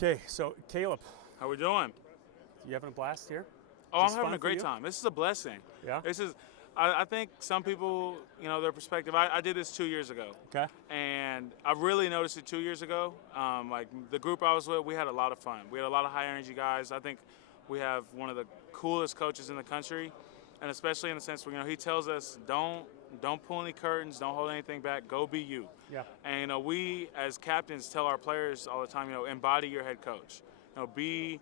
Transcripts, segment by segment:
Okay, so Caleb, How we doing? you having a blast here? Oh, Is I'm this having fun a for great you? time. This is a blessing. Yeah. This is, I think some people, their perspective. I did this 2 years ago, Okay. and I really noticed it 2 years ago. Like the group I was with, we had a lot of fun. We had a lot of high energy guys. I think we have one of the coolest coaches in the country, and especially in the sense where he tells us don't pull any curtains, don't hold anything back, go be you. Yeah. And we as captains tell our players all the time, embody your head coach. Be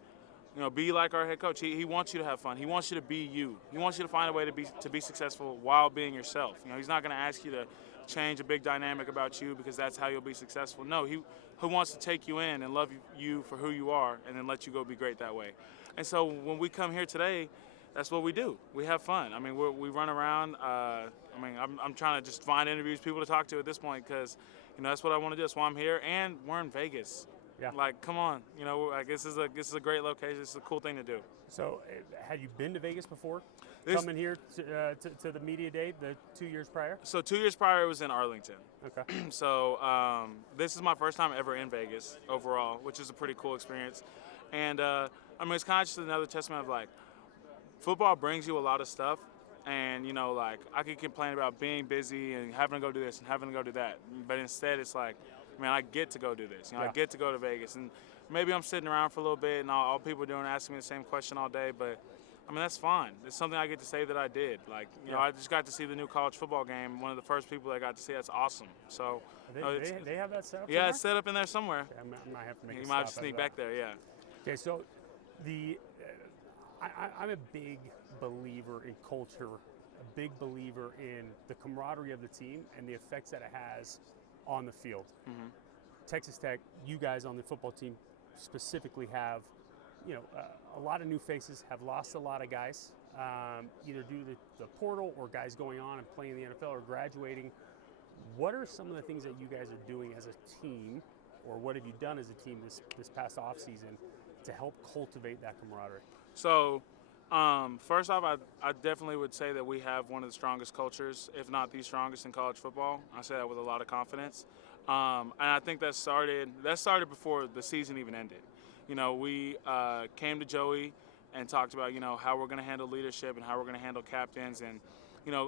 like our head coach. He wants you to have fun. He wants you to be you. He wants you to find a way to be successful while being yourself. He's not going to ask you to change a big dynamic about you because that's how you'll be successful. No, he wants to take you in and love you for who you are, and then let you go be great that way. And so when we come here today, that's what we do. We have fun. I mean, we run around. I'm trying to just find interviews, people to talk to at this point, because that's what I want to do. That's why I'm here, and we're in Vegas. Yeah. Like, come on, like this is a great location. This is a cool thing to do. So, had you been to Vegas before? This- Coming here to the media day the 2 years prior? So 2 years prior, it was in Arlington. Okay. So this is my first time ever in Vegas overall, which is a pretty cool experience. And it's kind of just another testament of like, football brings you a lot of stuff. And like I could complain about being busy and having to go do this and having to go do that, but instead it's like, man, I get to go do this. I get to go to Vegas, and maybe I'm sitting around for a little bit, and all people are doing asking me the same question all day. But that's fine. It's something I get to say that I did. Like I just got to see the new college football game. One of the first people I got to see. That's awesome. So They have that set up. yeah, it's set up in there somewhere. Okay, I might have to make. You might have to sneak back there. Yeah. Okay, so I'm a big believer in culture, a big believer in the camaraderie of the team and the effects that it has on the field. Mm-hmm. Texas Tech, you guys on the football team specifically have, a lot of new faces, have lost a lot of guys, either due to the portal or guys going on and playing in the NFL or graduating. What are some of the things that you guys are doing as a team, or what have you done as a team this past off season to help cultivate that camaraderie? So, first off, I definitely would say that we have one of the strongest cultures, if not the strongest in college football. I say that with a lot of confidence. And I think that started before the season even ended. We came to Joey and talked about, how we're going to handle leadership and how we're going to handle captains, and,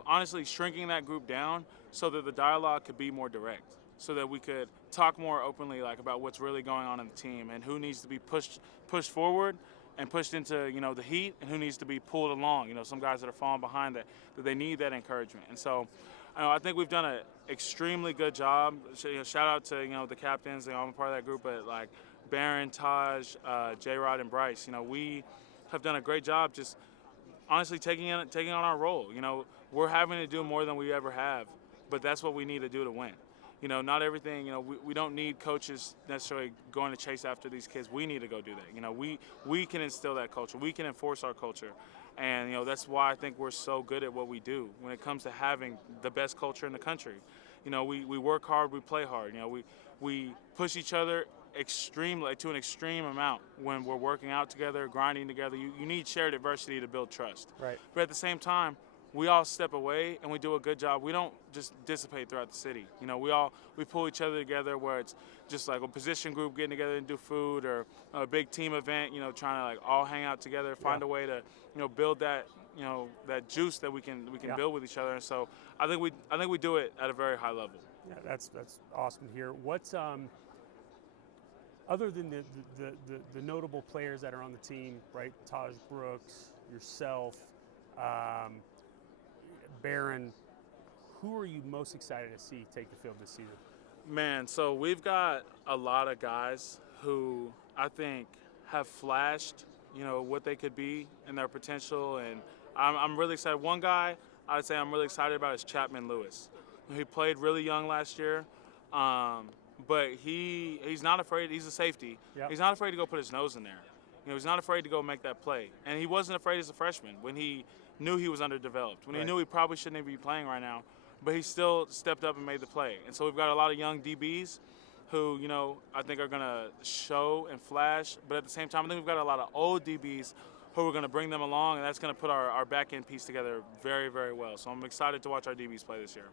honestly shrinking that group down so that the dialogue could be more direct, so that we could talk more openly, like, about what's really going on in the team and who needs to be pushed forward and pushed into the heat, and who needs to be pulled along. Some guys that are falling behind that they need that encouragement. And so I think we've done an extremely good job. Shout out to the captains. I'm a part of that group, but like Barron, Taj, J-Rod, and Bryce. We have done a great job just honestly taking on our role. We're having to do more than we ever have, but that's what we need to do to win. Not everything, we don't need coaches necessarily going to chase after these kids. We need to go do that. We can instill that culture. We can enforce our culture. And, that's why I think we're so good at what we do when it comes to having the best culture in the country. We work hard, we play hard. We push each other extremely, to an extreme amount when we're working out together, grinding together. You need shared adversity to build trust. Right. But at the same time, we all step away and we do a good job. We don't just dissipate throughout the city. We pull each other together, where it's just like a position group getting together and do food, or a big team event, trying to like all hang out together, find a way to, build that, that juice that we can build with each other. And so I think we do it at a very high level. Yeah, that's awesome to hear. What's other than the notable players that are on the team, right? Taj Brooks, yourself, Barron, who are you most excited to see take the field this season? Man, so we've got a lot of guys who I think have flashed, what they could be and their potential, and I'm really excited. One guy I'd say I'm really excited about is Chapman Lewis. He played really young last year, but he's not afraid. He's a safety. Yep. He's not afraid to go put his nose in there. He's not afraid to go make that play. And he wasn't afraid as a freshman when he knew he was underdeveloped, when he knew he probably shouldn't even be playing right now, but he still stepped up and made the play. And so we've got a lot of young DBs who, I think are going to show and flash, but at the same time, I think we've got a lot of old DBs who are going to bring them along, and that's going to put our back end piece together very, very well. So I'm excited to watch our DBs play this year.